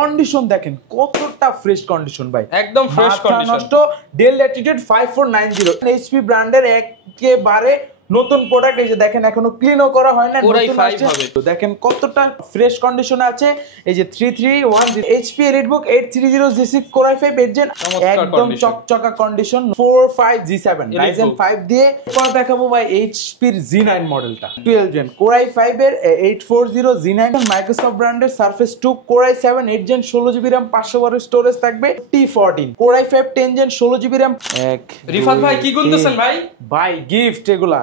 Condition দেখেন কতটা fresh condition ভাই, একদম ফ্রেশ কন্ডিশন। নষ্ট ডেল ল্যাটিটিউড 5490 এইচপি ব্র্যান্ডের একেবারে নতুন প্রোডাক্ট। এই যে দেখেন এখনো ক্লিনও করা হয় না, নতুন আসছে। দেখেন কতটা ফ্রেশ কন্ডিশনে আছে। এই যে 3310 HP EliteBook 830 G6 Core i5 8 Gen, একদম চকচকা কন্ডিশন, 45G7 Ryzen 5 দিয়ে। পর দেখাবো ভাই এইচপি এর G9 মডেলটা 12 Gen Core i5 এর 840 G9, মাইক্রোসফট ব্র্যান্ডের Surface 2 Core i7 8 Gen 16GB RAM 512 storage থাকবে, T14 Core i5 10 Gen 16GB RAM। Rifat ভাই কি গুনতেছেন ভাই? ভাই গিফট এগুলা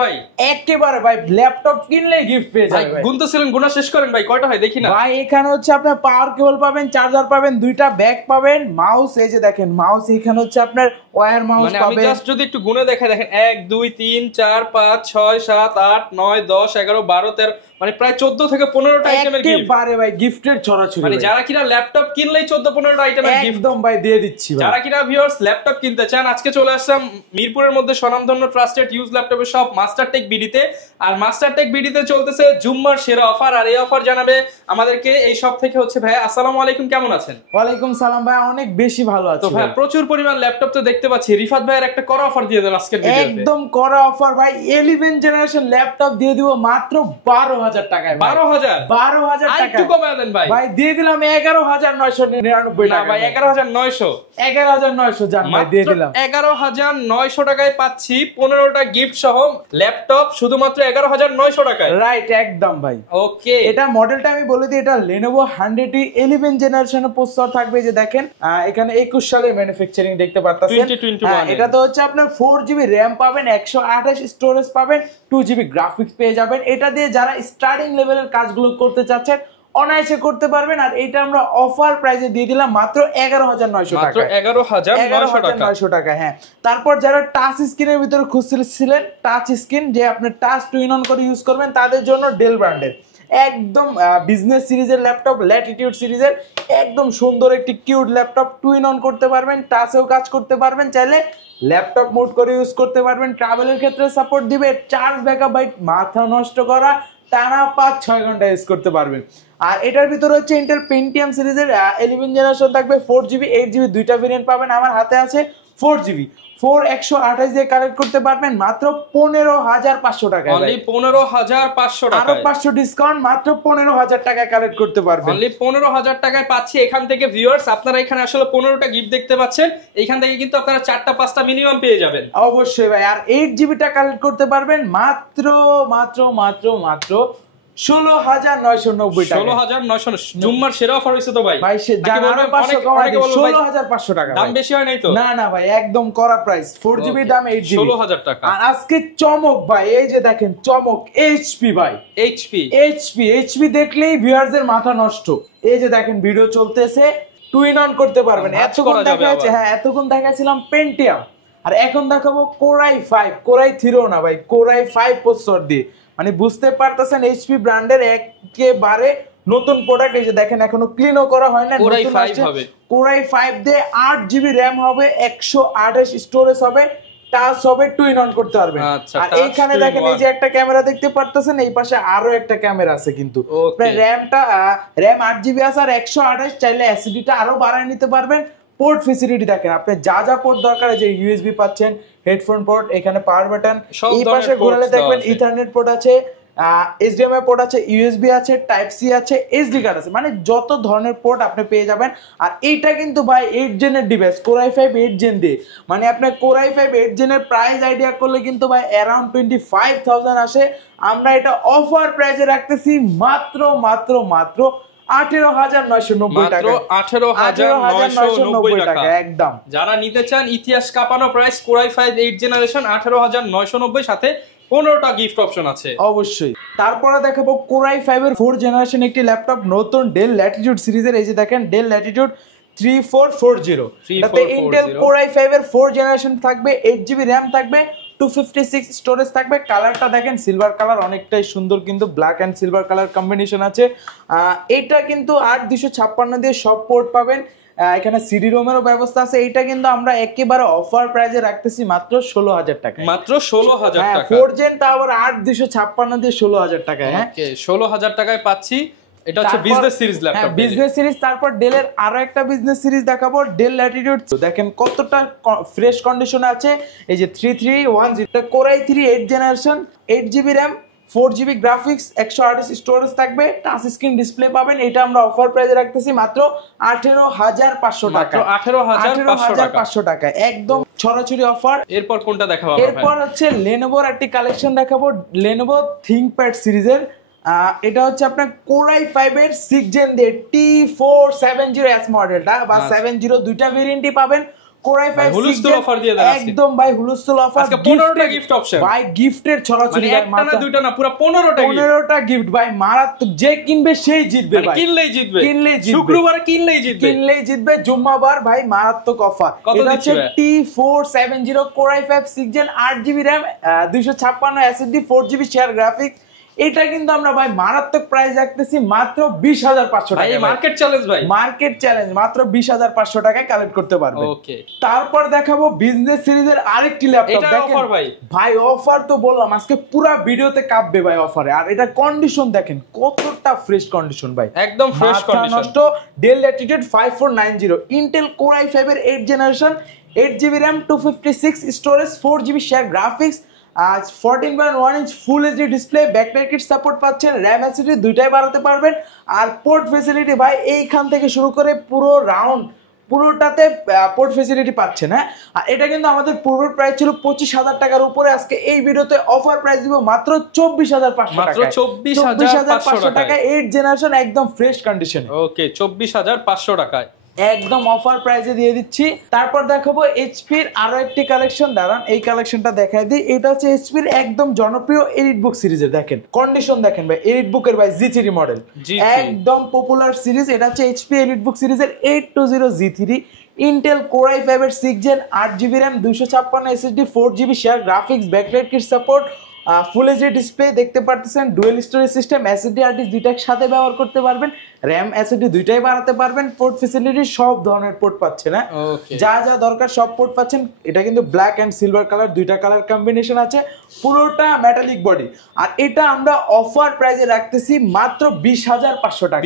ভাই একেবারে ভাই ল্যাপটপ কিনলে গিফট পেয়ে যাবে ভাই। গুনতেছিলেন, গুনা শেষ করেন ভাই, কয়টা হয় দেখি না ভাই। এখানে হচ্ছে আপনার পাওয়ার কেবল পাবেন, চার্জার পাবেন, দুইটা ব্যাগ পাবেন, মাউস এই যে দেখেন মাউস এখানে হচ্ছে আপনার ওয়্যার মাউস পাবেন। আমি জাস্ট যদি একটু গুনে দেখাই, দেখেন 1 2 3 4 5 6 7 8 9 10 11 12 13, মানে প্রায় 14 থেকে 15টা আইটেমের গিফট। একেবারে ভাই গিফটের ছড়াছড়ি, মানে যারা কিনা ল্যাপটপ কিনলেই 14 15টা আইটেমের গিফট একদম ভাই দিয়ে দিচ্ছি ভাই। যারা কিনা ভিউয়ার্স ল্যাপটপ কিনতে চান, আজকে চলে আসলাম মিরপুরের মধ্যে স্বনামধন্য ট্রাস্টেড ইউজ ল্যাপটপের শপ মাস্টারটেক বিডিতে। আর মাস্টারটেক বিডিতে চলতেছে জুম্মার সেরা অফার, আর এই অফার জানাবে আমাদেরকে এই শপ থেকে হচ্ছে ভাই। আসসালামু আলাইকুম, কেমন আছেন? ওয়ালাইকুম সালাম ভাই, অনেক বেশি ভালো আছি। তো ভাই প্রচুর পরিমাণ ল্যাপটপ তো দেখতে পাচ্ছি, রিফাত ভাইয়ের একটা করা অফার দিয়ে দেন আজকের ভিডিওতে। একদম করা অফার ভাই, 11 জেনারেশন ল্যাপটপ দিয়ে দিব মাত্র 12000 টাকায়। 12000 টাকা একটু কমায় দেন ভাই। ভাই দিয়ে দিলাম 11999 টাকা। না ভাই 11900 জান ভাই দিয়ে দিলাম 11900 টাকায় পাচ্ছি 15টা গিফট সহ ল্যাপটপ, শুধুমাত্র 11900 টাকায়। রাইট, একদম ভাই। ওকে, এটা মডেলটা আমি বলে দিই, এটা Lenovo 100 11 জেনারেশনের প্রসেসর থাকবে। যে দেখেন এখানে 21 সালের ম্যানুফ্যাকচারিং দেখতে পারতেছেন। এটা তো হচ্ছে আপনার 4GB RAM পাবেন, 128 স্টোরেজ পাবেন, 2GB গ্রাফিক্স পেয়ে যাবেন। এটা দিয়ে যারা স্টার্টিং লেভেলের কাজগুলো করতে চাচ্ছেন অনায়াসে করতে পারবেন। আর এটা আমরা অফার প্রাইসে দিয়ে দিলাম মাত্র 11900 টাকা। মাত্র 11900 টাকা। হ্যাঁ, তারপর যারা টাচ স্ক্রিনের ভিতরে খুঁজছিলেন টাচ স্ক্রিন, যে আপনি টাচ টু ইন অন করে ইউজ করবেন, তাদের জন্য ডেল ব্র্যান্ডের একদম বিজনেস সিরিজের ল্যাপটপ, ল্যাটিটিউড সিরিজের একদম সুন্দর একটি cute laptop, two in one করতে পারবেন, টাচেও কাজ করতে পারবেন, চাইলে ল্যাপটপ মোড করে ইউজ করতে পারবেন। ট্রাভেলের ক্ষেত্রে সাপোর্ট দিবে, চার্জ ব্যাকআপ ভাই মাথা নষ্ট করা, টানা 5-6 ঘন্টা ইউজ করতে পারবেন। আর এটার ভিতরে হচ্ছে ইন্টেল পেন্টিয়াম সিরিজের 11 জেনারেশন থাকবে, 4GB 8GB দুইটা ভেরিয়েন্ট পাবেন। আমার হাতে আছে 4GB 128 দিয়ে কালেক্ট করতে পারবেন মাত্র 15500 টাকা। অনলি 15500 টাকা, আরো 500 ডিসকাউন্ট, মাত্র 15000 টাকা কালেক্ট করতে পারবেন। অনলি 15000 টাকায় পাচ্ছি এখান থেকে। ভিউয়ার্স আপনারা এখানে আসলে 15টা গিফট দেখতে পাচ্ছেন, এখান থেকে কিন্তু আপনারা 4টা 5টা মিনিমাম পেয়ে যাবেন অবশ্যই ভাই। আর 8GB টা কালেক্ট করতে পারবেন মাত্র 16990 টাকা। 16900 জুম্মার সেরা অফার হইছে তো ভাই। ভাই সে জানা 16500 টাকা। দাম বেশি হয় নাই তো? না ভাই, একদম করা প্রাইস। 4GB দাম 8GB 16000 টাকা। আর আজকে চমক ভাই, এই যে দেখেন চমক, এইচপি ভাই, এইচপি দেখলেই ভিউয়ার্স এর মাথা নষ্ট। এই যে দেখেন ভিডিও চলতেছে, টু ইন অন করতে পারবেন। এতক্ষণ দেখাচ্ছি, হ্যাঁ এতক্ষণ দেখাছিলাম পেন্টিয়াম, আর এখন দেখাবো Core i5, Core i3 না ভাই, Core i5 প্রসেসর দিয়ে। মানে বুঝতে পারতেছেন এইচপি ব্র্যান্ডের একেবারে নতুন প্রোডাক্ট। এই যে দেখেন এখনো ক্লিনও করা হয় না, Core i5 হবে। Core i5 দিয়ে 8GB RAM হবে, 128 স্টোরেজ হবে, টাচ হবে, টু ইন অন করতে পারবেন। আর এইখানে দেখেন এই যে একটা ক্যামেরা দেখতে পারতেছেন, এই পাশে আরো একটা ক্যামেরা আছে কিন্তু। RAM 8GB আছে আর 128, চাইলে এসএসডি-টা আরো বাড়ায় নিতে পারবেন। পোর্ট ফ্যাসিলিটি দেখেন আপনি যা পোর্ট দরকার, যে ইউএসবি পাচ্ছেন, হেডফোন পোর্ট, এখানে পাওয়ার বাটন, এই পাশে ঘোরালে দেখবেন ইথারনেট পোর্ট আছে, এইচডিএমআই পোর্ট আছে, ইউএসবি আছে, টাইপ সি আছে, এসডি কার্ড আছে, মানে যত ধরনের পোর্ট আপনি পেয়ে যাবেন। আর এইটা কিন্তু ভাই 8 জেনের ডিভাইস, Core i5 8 জেন দিয়ে। মানে আপনি Core i5 8 জেনের প্রাইস আইডিয়া করলে কিন্তু ভাই অ্যারাউন্ড 25000 আসে। আমরা এটা অফার প্রাইসে রাখতেছি মাত্র 18990 টাকা। 18990 টাকা একদম। যারা নিতে চান ইতিহাস কাঁপানো প্রাইস, Core i5 8 জেনারেশন 18990, সাথে 15টা গিফট অপশন আছে অবশ্যই। তারপরে দেখাবো Core i5 এর 4 জেনারেশন একটি ল্যাপটপ, নতুন ডেল ল্যাটিটিউড সিরিজের। এই যে দেখেন ডেল ল্যাটিটিউড 3440, তাতে ইন্টেল Core i5 এর 4 জেনারেশন থাকবে, 8GB RAM থাকবে, 256 স্টোরেজ থাকবে। কালারটা দেখেন সিলভার কালার, অনেকটাই সুন্দর, কিন্তু black and silver colour combination আছে। এটা কিন্তু 8256 দিয়ে সব পোর্ট পাবেন, এখানে সিডি রোমেরও ব্যবস্থা আছে। এটা কিন্তু আমরা একেবারে অফার প্রাইসে রাখতেছি মাত্র 16000 টাকা। মাত্র 16000 টাকা। 4 জেন টা আবার 8256 দিয়ে 16000 টাকা। হ্যাঁ, ওকে 16000 টাকায় পাচ্ছি এটা হচ্ছে বিজনেস সিরিজ ল্যাপটপ। হ্যাঁ বিজনেস সিরিজ। তারপর ডেলের আরো একটা বিজনেস সিরিজ দেখাবো, ডেল ল্যাটিটিউড। দেখেন কতটা ফ্রেশ কন্ডিশনে আছে। এই যে 3310 core i3 8 generation, 8GB RAM, 4GB graphics, 128 storage থাকবে, টাচ স্ক্রিন ডিসপ্লে পাবেন। এটা আমরা অফার প্রাইসে রাখতেছি মাত্র 18,500 টাকা। 18,500 টাকা একদম ছড়াছড়ি অফার। এরপর কোনটা দেখাবো? এরপর হচ্ছে লেনোভোর একটি কালেকশন দেখাবো, লেনোভো থিংকপ্যাড সিরিজের। এটা হচ্ছে আপনার কোর i5 এর 6 জেন দিয়ে T470S মডেলটা বা 70 দুইটা ভেরিয়েন্টই পাবেন। কোর i5 হুলস্থুল অফার দিয়ে দেন একদম ভাই, হুলস্থুল অফার। আজকে 15টা গিফট অপশন ভাই, গিফটের ছড়াছড়ি, মানে একটা না দুইটা না, পুরো 15টা গিফট ভাই, মারাত্মক। যে কিনবে সেই জিতবে ভাই, কিনলেই জিতবে, জিতবে, শুক্রবার কিনলেই জিতবে, জুম্মাবার ভাই মারাত্মক অফার। এটা হচ্ছে T470 core i5 6 gen 8GB RAM, 256 SSD, 4GB share graphics. এটা কিন্তু আমরা ভাই মারাত্মক প্রাইস রাখতেছি মাত্র 20,500 টাকা। ভাই মার্কেট চ্যালেঞ্জ, ভাই মার্কেট চ্যালেঞ্জ, মাত্র 20,500 টাকায় কালেক্ট করতে পারবে। ওকে, তারপর দেখাবো বিজনেস সিরিজের আরেকটি ল্যাপটপ। দেখেন অফার ভাই, অফার তো বললাম আজকে পুরো ভিডিওতে কাঁপবে ভাই অফারে। আর এটা কন্ডিশন দেখেন কতটা ফ্রেশ কন্ডিশন ভাই, একদম ফ্রেশ কন্ডিশন। নষ্ট del Latitude 5490 Intel core i5 এর 8 generation, 8GB RAM, 256 storage, 4GB share graphics, 14.1 inch ফুল HD display, backlight kit support পাচ্ছেন, র্যাম এসএসডি দুইটাই বাড়াতে পারবেন। আর পোর্ট ফ্যাসিলিটি ভাই এইখান থেকে শুরু করে পুরো রাউন্ড পুরোটাতে পোর্ট ফ্যাসিলিটি পাচ্ছেন। হ্যাঁ, আর এটা কিন্তু আমাদের পূর্বের প্রাইস ছিল 25,000 টাকার উপরে। আজকে এই ভিডিওতে অফার প্রাইস দিব মাত্র 24,500 টাকা। মাত্র 24,500 টাকায় 8 জেনারেশন একদম ফ্রেশ কন্ডিশনে। ওকে, 24,500 টাকায় একদম অফার প্রাইসে দিয়ে দিচ্ছি। তারপর দেখাবো এইচপির আরো একটি কালেকশন, দাঁড়ান এই কালেকশনটা দেখাই দিই। এটা হচ্ছে এইচপির একদম জনপ্রিয় এলিট বুক সিরিজের। দেখেন কন্ডিশন দেখেন ভাই, এলিট বুকের ভাই G3 মডেল, একদম পপুলার সিরিজ। এটা হচ্ছে এইচপি এলিট বুক সিরিজের 820G3 ইন্টেল কোর i5 এর 6 gen 8GB RAM, 256 SSD, 4GB share graphics, backlight kit support, full HD display দেখতে পারতেছেন, dual storage system, SSD hard disk দুইটার সাথে ব্যবহার করতে পারবেন, র্যাম এসএসডি দুইটাই বাড়াতে পারবেন, পোর্ট ফ্যাসিলিটি সব ধরনের পোর্ট পাচ্ছেন। হ্যাঁ, যা যা দরকার সব পোর্ট পাচ্ছেন। এটা কিন্তু ব্ল্যাক এন্ড সিলভার কালার, দুইটা কালার কম্বিনেশন আছে, পুরোটা মেটালিক বডি। আর এটা আমরা অফার প্রাইসে রাখতেছি মাত্র 20,500 টাকা।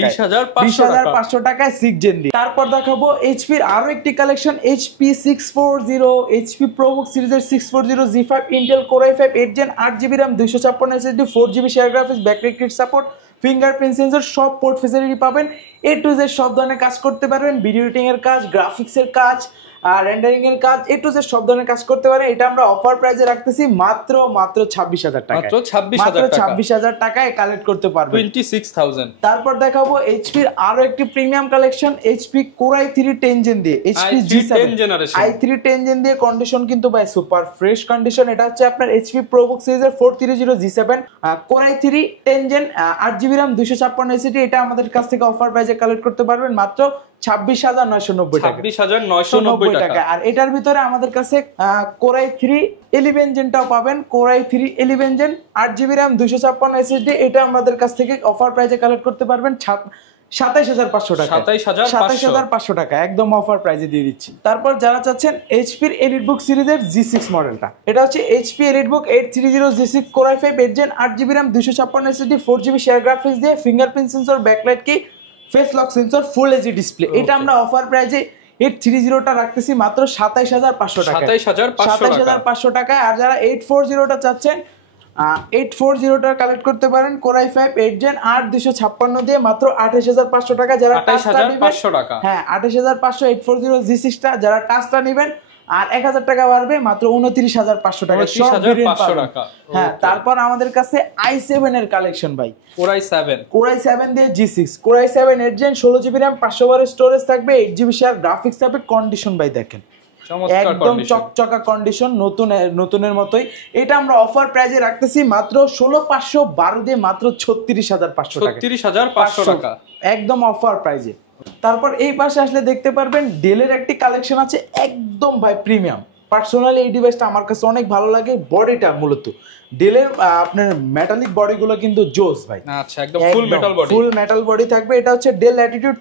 20,500 টাকায় 6 জেন দিয়ে। তারপর দেখাবো এইচপির আরো একটি কালেকশন, এইচপি 640 এইচপি প্রোবুক সিরিজের 640 G5 Intel core i5 8 gen 8GB RAM, 256 SSD, 4GB share graphics, backlight kit support, fingerprint sensor, সব পোর্ট ফ্যাসিলিটি পাবেন। A to Z সব ধরনের কাজ করতে পারবেন, ভিডিও এডিটিং এর কাজ, গ্রাফিক্স এর কাজ, রেন্ডারিং এর কাজ, A to Z সব ধরনের কাজ করতে পারেন। এটা আমরা অফার প্রাইসে রাখতেছি মাত্র 26,000 টাকা। মাত্র 26,000 টাকায় কালেক্ট করতে পারবেন, 26,000। তারপর দেখাবো এইচপির আরো একটি premium collection, HP core i3 10 gen দিয়ে, এইচপি G7 i3 10 জেন দিয়ে। কন্ডিশন কিন্তু ভাই সুপার ফ্রেশ কন্ডিশন। এটা হচ্ছে আপনার এইচপি প্রোবুক সিরিজের 430 G7 core i3 10 gen 8GB RAM, 256 SSD। এটা আমাদের কাছ থেকে অফার প্রাইসে কালেক্ট করতে পারবেন মাত্র 26,990 টাকা। 26,990 টাকা। আর এটার ভিতরে আমাদের কাছে কোর i3 11 জেনটাও পাবেন, core i3 11 gen 8GB RAM, 256 SSD। এটা আমাদের কাছ থেকে অফার প্রাইসে কালেক্ট করতে পারবেন 27,500 টাকা। 27,500 টাকা একদম অফার প্রাইসে দিয়ে দিচ্ছি। তারপর যারা চাচ্ছেন এইচপির এলিট বুক সিরিজের G6 মডেলটা, এটা হচ্ছে HP elite book 830 G6 core i5 8 gen 8GB RAM, 256 SSD, 4GB share graphics দিয়ে, ফিঙ্গারপ্রিন্ট সেন্সর, ব্যাকলাইট কি, face lock sensor, full HD display. এটা আমরা অফার প্রাইসে 830টা রাখতেছি মাত্র 27,500 টাকা। 27,500 টাকা। আর যারা 840টা চাচ্ছেন 840টা কালেক্ট করতে পারেন, কোর i5 8 জেন 8 256 দিয়ে মাত্র 28,500 টাকা। যারা 28,500 টাকা, হ্যাঁ 28,500 840 G6 টা যারা টাচটা নেবেন আর 1000 টাকা বাড়বে মাত্র 29,500 টাকা। 29,500 টাকা। হ্যাঁ, তারপর আমাদের কাছে i7 এর কালেকশন ভাই, কোর i7 দিয়ে G6 core i7 8 gen 16GB RAM, 512 storage থাকবে, 8GB শেয়ার গ্রাফিক্স থাকবে। কন্ডিশন ভাই দেখেন একদম চকচকা কন্ডিশন, নতুনের মতোই। এটা আমরা অফার প্রাইসে রাখতেছি মাত্র 16,512 দিয়ে মাত্র 36,500 টাকা। 36,500 টাকা একদম অফার প্রাইসে। তারপর এই পাশে আসলে দেখতে পারবেন ডেলের একটি কালেকশন আছে একদম ভাই প্রিমিয়াম। পার্সোনালি এই ডিভাইসটা আমার কাছে অনেক ভালো লাগে, বডিটা মূলত ডেলের আপনার মেটালিক বডিগুলো কিন্তু জোস ভাই। আচ্ছা, একদম ফুল মেটাল বডি থাকবে। এটা হচ্ছে del Latitude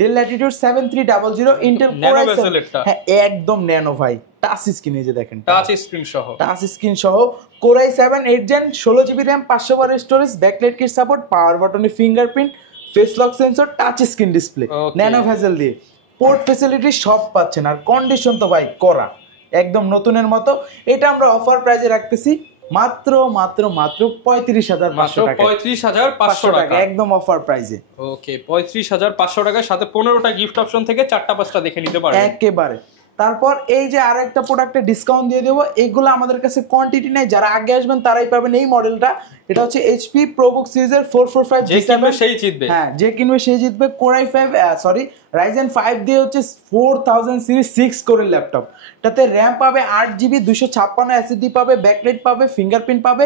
del Latitude 7300 Intel core i7, হ্যাঁ একদম ন্যানো ভাই, টাচ স্ক্রিন, এই যে দেখেন টাচ স্ক্রিন সহ, টাচ স্ক্রিন সহ Core i7 8 Gen 16GB RAM 512 storage, backlight kit support, power বাটনে fingerprint, face lock sensor, touch screen display, nano bezel দিয়ে পোর্ট ফ্যাসিলিটি সব পাচ্ছেন। আর কন্ডিশন তো ভাই করা একদম নতুনের মতো। এটা আমরা অফার প্রাইসে রাখতেছি মাত্র মাত্র মাত্র 35,500 টাকা, 35,500 টাকা একদম অফার প্রাইসে। ওকে 35,500 টাকার সাথে 15টা গিফট অপশন থেকে 4টা-5টা দেখে নিতে পারবেন একেবারে। তারপর এই যে আরেকটা প্রোডাক্টে ডিসকাউন্ট দিয়ে দেবো, এইগুলো আমাদের কাছে কোয়ান্টিটি নেই, যারা আগে আসবেন তারাই পাবেন এই মডেলটা। এটা হচ্ছে HP ProBook সিরিজের 445 G7, সেই জিতবে, হ্যাঁ যে কিনবে সেই জিতবে। Core i5 Ryzen 5 দিয়ে হচ্ছে 4000 সিরিজ 6 কোরের ল্যাপটপ। এটাতে র্যাম পাবে 8GB, 256 SSD পাবে, ব্যাকলাইট পাবে, ফিঙ্গারপ্রিন্ট পাবে,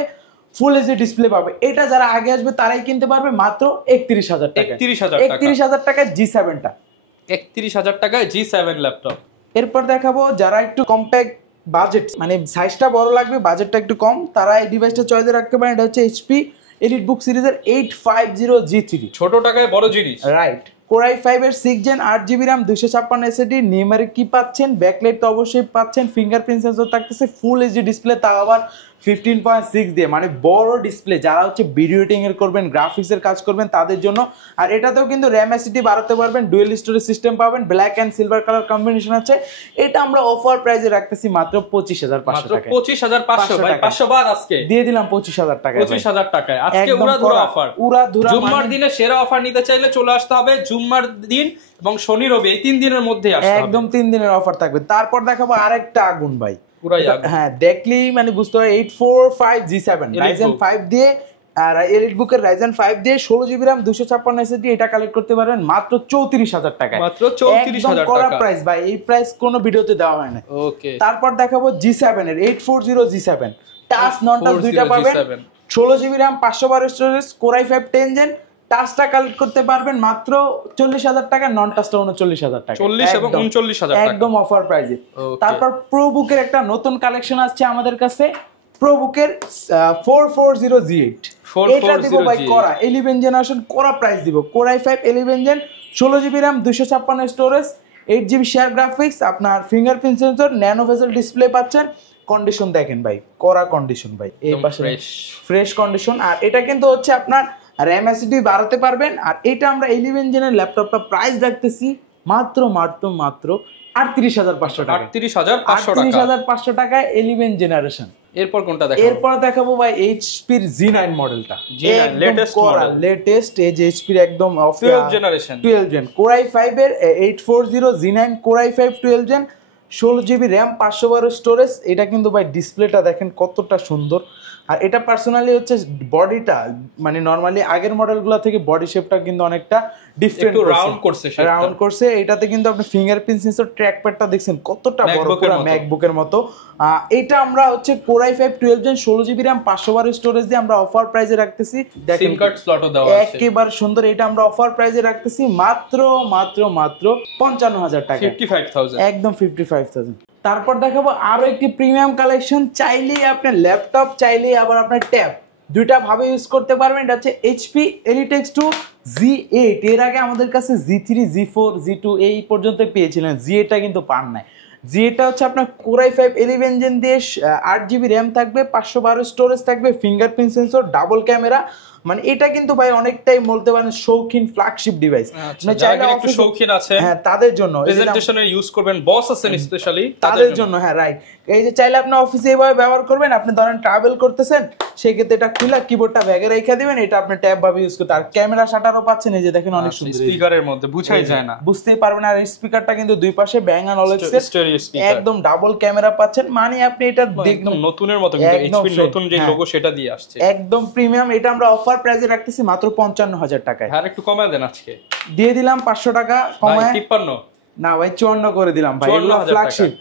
ফুল এইচডি ডিসপ্লে পাবে। এটা যারা আগে আসবে তারাই কিনতে পারবে মাত্র 31,000 টাকা, 31,000 টাকায় G7টা, 31,000 টাকায় G7 ল্যাপটপ। এরপর দেখাবো যারা একটু কম্প্যাক্ট বাজেট, মানে সাইজটা বড় লাগবে, বাজেটটা একটু কম, তারা এই ডিভাইসটা চয়েসে রাখতে পারেন। এটা হচ্ছে HP EliteBook সিরিজের 850 G3, ছোট টাকায় বড় জিনিস, রাইট। Core i5 এর 6 Gen 8GB RAM 256 SSD, numeric কি পাচ্ছেন, ব্যাকলাইট তো অবশ্যই পাচ্ছেন, ফিঙ্গারপ্রিন্ট সেন্সর থাকতেছে, ফুল এইচডি ডিসপ্লে, তাও আবার 15.6 দিয়ে, মানে বড় ডিসপ্লে। যারা হচ্ছে ভিডিও এডিটিং এর করবেন, গ্রাফিক্সের কাজ করবেন তাদের জন্য। আর এটাতেও কিন্তু র্যাম এসএসডি বাড়াতে পারবেন, ডুয়েল স্টোরেজ সিস্টেম পাবেন, black and silver colour combination আছে। এটা আমরা অফার প্রাইসে রাখতেছি মাত্র 25,500 টাকা, 25,500 ভাই, 500 বাদ আজকে দিয়ে দিলাম 25,000 টাকা, 25,000 টাকায় আজকে উড়াধুরা অফার, উড়াধুরা। জুম্মার দিনে সেরা অফার নিতে চাইলে চলে আসতে হবে জুম্মার দিন এবং শনি রবি, এই 3 দিনের মধ্যে আসতে হবে, একদম 3 দিনের অফার থাকবে। তারপর দেখাবো আরেকটা আগুন ভাই, হ্যাঁ দেখলি মানে বুঝতে হবে, 845 G7 Ryzen 5 দিয়ে, আর EliteBook এর Ryzen 5 দিয়ে 16GB RAM 256 SSD, এটা কালেক্ট করতে পারবেন মাত্র 34,000 টাকায়, মাত্র 34,000 টাকা প্রাইস ভাই। এই প্রাইস কোনো ভিডিওতে দেওয়া হয় না। ওকে, তারপর দেখাবো G7 এর 840 G7, টাচ নন টাচ দুইটা পাবেন, 16GB RAM 512 storage, Core i5 10 Gen, টাচটা কালেক্ট করতে পারবেন মাত্র 40,000 টাকা, নন টাচটা 39,000 টাকা, 40 এবং 39,000 টাকা একদম অফার প্রাইসে। তারপর ProBook এর একটা নতুন কালেকশন আসছে আমাদের কাছে, ProBook এর 440 G8, এটা দিব ভাই Core 11 জেনারেশন, Core প্রাইস দিব। Core i5 11 Gen 16GB RAM 256 storage, 8GB share graphics, আপনার fingerprint sensor, nano bezel display পাচ্ছেন। কন্ডিশন দেখেন ভাই, Core কন্ডিশন ভাই, এই পাশে ফ্রেশ কন্ডিশন। আর এটা কিন্তু হচ্ছে আপনার র্যাম এসএসডি বাড়াতে পারবেন। আর এটা আমরা 11 জেনের ল্যাপটপটা প্রাইস রাখতেছি মাত্র মাত্র মাত্র 38,500 টাকা, 38,500 টাকায় 11 জেনারেশন। এরপর কোনটা দেখাবো? এরপর দেখাবো ভাই HP এর Z9 মডেলটা, লেটেস্ট মডেল, লেটেস্ট, এই যে HP এর একদম 12 জেনারেশন, 12 জেন Core i5 এর 840 Z9, Core i5 12 gen 16GB RAM 512 storage. এটা কিন্তু ভাই ডিসপ্লেটা দেখেন কতটা সুন্দর। আর এটা পার্সোনালি হচ্ছে বডিটা, মানে নরমালি আগের মডেলগুলো থেকে বডি শেপটা কিন্তু অনেকটা ডিফারেন্ট, রাউন্ড করছে। এটাতে কিন্তু আপনি ফিঙ্গারপ্রিন্ট সেন্সর, ট্র্যাক প্যাডটা দেখছেন কতটা বড়, পুরো ম্যাকবুকের মতো। এটা আমরা হচ্ছে Core i5 12 Gen 16GB RAM 512 storage দিয়ে আমরা অফার প্রাইসে রাখতেছি। সিম কার্ড স্লটও দেওয়া আছে, একেবারে সুন্দর। এটা আমরা অফার প্রাইসে রাখতেছি মাত্র মাত্র মাত্র 55,000 টাকা, 55,000, একদম 55,000। তারপর দেখাবো আরো একটি প্রিমিয়াম কালেকশন, চাইলেই আপনার ল্যাপটপ, চাইলেই আবার আপনার ট্যাব, দুইটা ভাবে ইউজ করতে পারবেন। এটা হচ্ছে HP EliteX 2 Z8, এর আগে আমাদের কাছে Z3, Z4, Z2 এই পর্যন্ত পেয়েছিলেন, Z8টা কিন্তু পান নাই। Z8টা হচ্ছে আপনার Core i5 11 Gen দিয়ে 8GB RAM থাকবে, 512 স্টোরেজ থাকবে, ফিঙ্গারপ্রিন্ট সেন্সর, ডাবল ক্যামেরা। মানে এটা কিন্তু ভাই অনেকটাই বলতে পারেন শৌখিন ফ্ল্যাগশিপ ডিভাইস, মানে যারা একটু শৌখিন আছে, হ্যাঁ তাদের জন্য, প্রেজেন্টেশনে ইউজ করবেন, বস আছেন স্পেশালি তাদের জন্য, হ্যাঁ রাইট। এই যে চাইলে আপনি অফিসে এইভাবে ব্যবহার করবেন, আপনি ধরেন ট্রাভেল করতেছেন, সেই ক্ষেত্রে এটা খুলে কিবোর্ডটা ব্যাগে রেখে দিবেন, এটা আপনি ট্যাব ভাবে ইউজ করতে। আর ক্যামেরা শাটারও পাচ্ছেন, এই যে দেখেন অনেক সুন্দর, স্পিকারের মধ্যে বুঝাই যায় না, বুঝতেই পারবেন। আর স্পিকারটা কিন্তু দুই পাশে ব্যাং এন্ড অলওয়েজের একদম ডাবল ক্যামেরা পাচ্ছেন, মানে আপনি এটা একদম নতুনের মতো, কিন্তু HP নতুন যে লোগো সেটা দিয়ে আসছে, একদম প্রিমিয়াম। এটা আমরা অফার প্রাইসে রাখতেছি মাত্র 55,000 টাকায়। আর একটু কমায় দেন, আজকে দিয়ে দিলাম 500 টাকা কমায়, 53 না ভাই 54 করে দিলাম ভাই, এগুলো ফ্ল্যাগশিপ।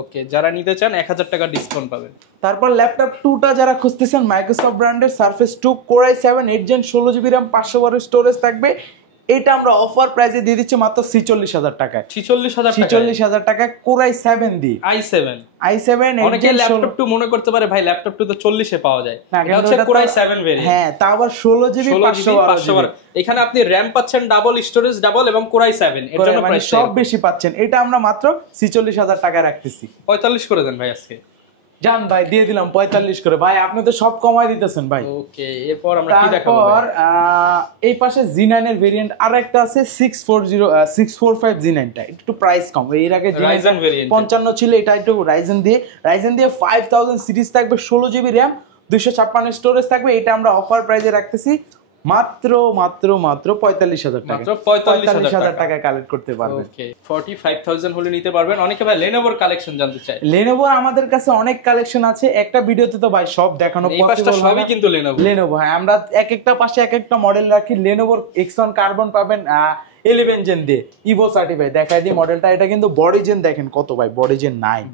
ওকে, যারা নিতে চান 1000 টাকা ডিসকাউন্ট পাবেন। তারপর ল্যাপটপ 2টা যারা খুঁজতেছেন, মাইক্রোসফট ব্র্যান্ডের Surface 2 Core i7 8 Gen 16GB RAM 512 storage থাকবে, এটা আমরা অফার প্রাইসে দিয়ে দিচ্ছি মাত্র 46,000 টাকায়। 46,000 টাকায় Core i7 দিয়ে i7 অনেকে ল্যাপটপ 2 মনে করতে পারে ভাই ল্যাপটপ 2 তো 40 এ পাওয়া যায়, এটা হচ্ছে Core i7 ভেরিয়েন্ট। হ্যাঁ, তা আবার 16GB 512GB। এখানে আপনি RAM পাচ্ছেন ডাবল, স্টোরেজ ডাবল এবং Core i7 এর জন্য প্রাইস সব বেশি পাচ্ছেন। এটা আমরা মাত্র 46,000 টাকায় রাখতেছি। 45 করে দেন ভাই আজকে। জান ভাই দিয়ে দিলাম 45 করে। ভাই আপনি তো সব কমাই দিতেছেন ভাই। ওকে, এরপর আমরা কি দেখাবো? তারপর এই পাশে Z9 এর ভেরিয়েন্ট আরেকটা আছে 645 Z9 টা একটু প্রাইস কম। এর আগে Ryzen ভেরিয়েন্ট 55 ছিল, এটা একটু Ryzen দিয়ে 5000 সিরিজ থাকবে, 16GB RAM 256 স্টোরেজ থাকবে। এটা আমরা অফার প্রাইসে রাখতেছি মাত্র 45,000 টাকা। মাত্র 45,000 টাকায় কালেক্ট করতে পারবেন। ওকে, 45,000 হলে নিতে পারবেন। অনেকে ভাই Lenovoর কালেকশন জানতে চায়। Lenovo আমাদের কাছে অনেক কালেকশন আছে, একটা ভিডিওতে তো ভাই সব দেখানো পসিবল হবে। সবই কিন্তু Lenovo। হ্যাঁ, আমরা এক একটা পাশে এক একটা মডেল রাখি। Lenovo Xeon Carbon পাবেন 11 জেন দিয়ে, Evo সার্টিফাইড। দেখাই দিই মডেলটা, এটা কিন্তু বডি জেন দেখেন কত ভাই, body gen 9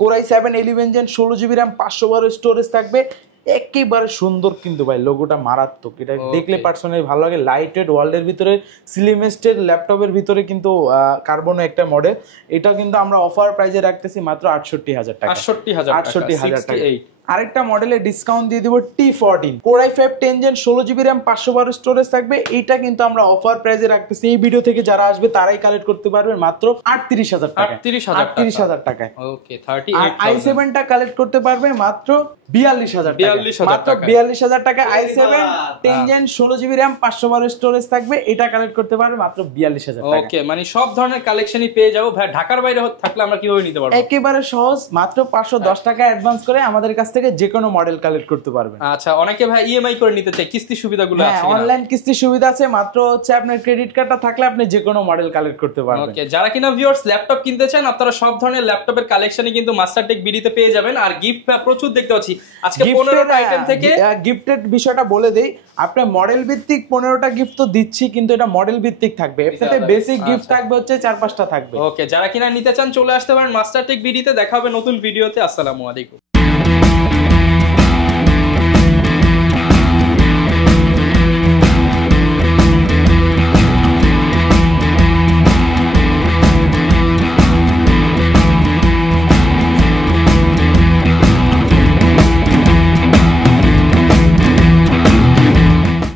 Core i7 11 gen 16GB RAM 512 storage থাকবে। একেবারে সুন্দর কিন্তু ভাই, লোগোটা মারাত্মক, এটা দেখলে পার্সোনালি ভালো লাগে। লাইট ওয়েট, ওয়ার্ল্ডের ভিতরে স্লিমেস্টের ল্যাপটপের ভিতরে কিন্তু কার্বনের একটা মডেল। এটা কিন্তু আমরা অফার প্রাইসে রাখতেছি মাত্র 68,000 টাকা। 68,000 টাকা। আরেকটা মডেলে ডিসকাউন্ট দিয়ে দিব T14 Core i5 10 gen 16GB RAM 512 storage থাকবে। এইটা কিন্তু আমরা অফার প্রাইসে রাখতেছি। এই ভিডিও থেকে যারা আসবে তারাই কালেক্ট করতে পারবেন মাত্র 38,000 টাকা। 38,000 টাকায়। ওকে, 38,000। i7 টা কালেক্ট করতে পারবে মাত্র 42,000 টাকা। মাত্র 42,000 টাকা i7 10 gen 16GB RAM 512 storage থাকবে। এটা কালেক্ট করতে পারবে মাত্র 42,000 টাকা। ওকে, মানে সব ধরনের কালেকশনই পেয়ে যাবো ভাই। ঢাকার বাইরে থাকলে আমরা কিভাবে নিতে পারবো? একেবারে সহজ, মাত্র 510 টাকা অ্যাডভান্স করে আমাদের কাছ থেকে যে কোনো মডেল কালেক্ট করতে পারবেন। আচ্ছা, অনেকে ভাই ইএমআই করে নিতে চায়, কিস্তি সুবিধাগুলো আছে? হ্যাঁ, অনলাইন কিস্তি সুবিধা আছে। মাত্র হচ্ছে আপনার ক্রেডিট কার্ডটা থাকলে আপনি যে কোনো মডেল কালেক্ট করতে পারবেন। ওকে, যারা কিনা ভিউয়ার্স ল্যাপটপ কিনতে চান, আপনারা সব ধরনের ল্যাপটপের কালেকশনই কিন্তু মাস্টারটেক বিডিতে পেয়ে যাবেন। আর গিফট প্রচুর দেখতে পাচ্ছি আজকে 15টা আইটেম থেকে। গিফটের বিষয়টা বলে দেই, আপনি মডেল ভিত্তিক 15টা গিফট তো দিচ্ছি, কিন্তু এটা মডেল ভিত্তিক থাকবে। এটাতে বেসিক গিফট থাকবে হচ্ছে 4-5টা থাকবে। ওকে, যারা কিনা নিতে চান চলে আসতে পারেন মাস্টারটেক বিডিতে। দেখা হবে নতুন ভিডিওতে। আসসালামু আলাইকুম।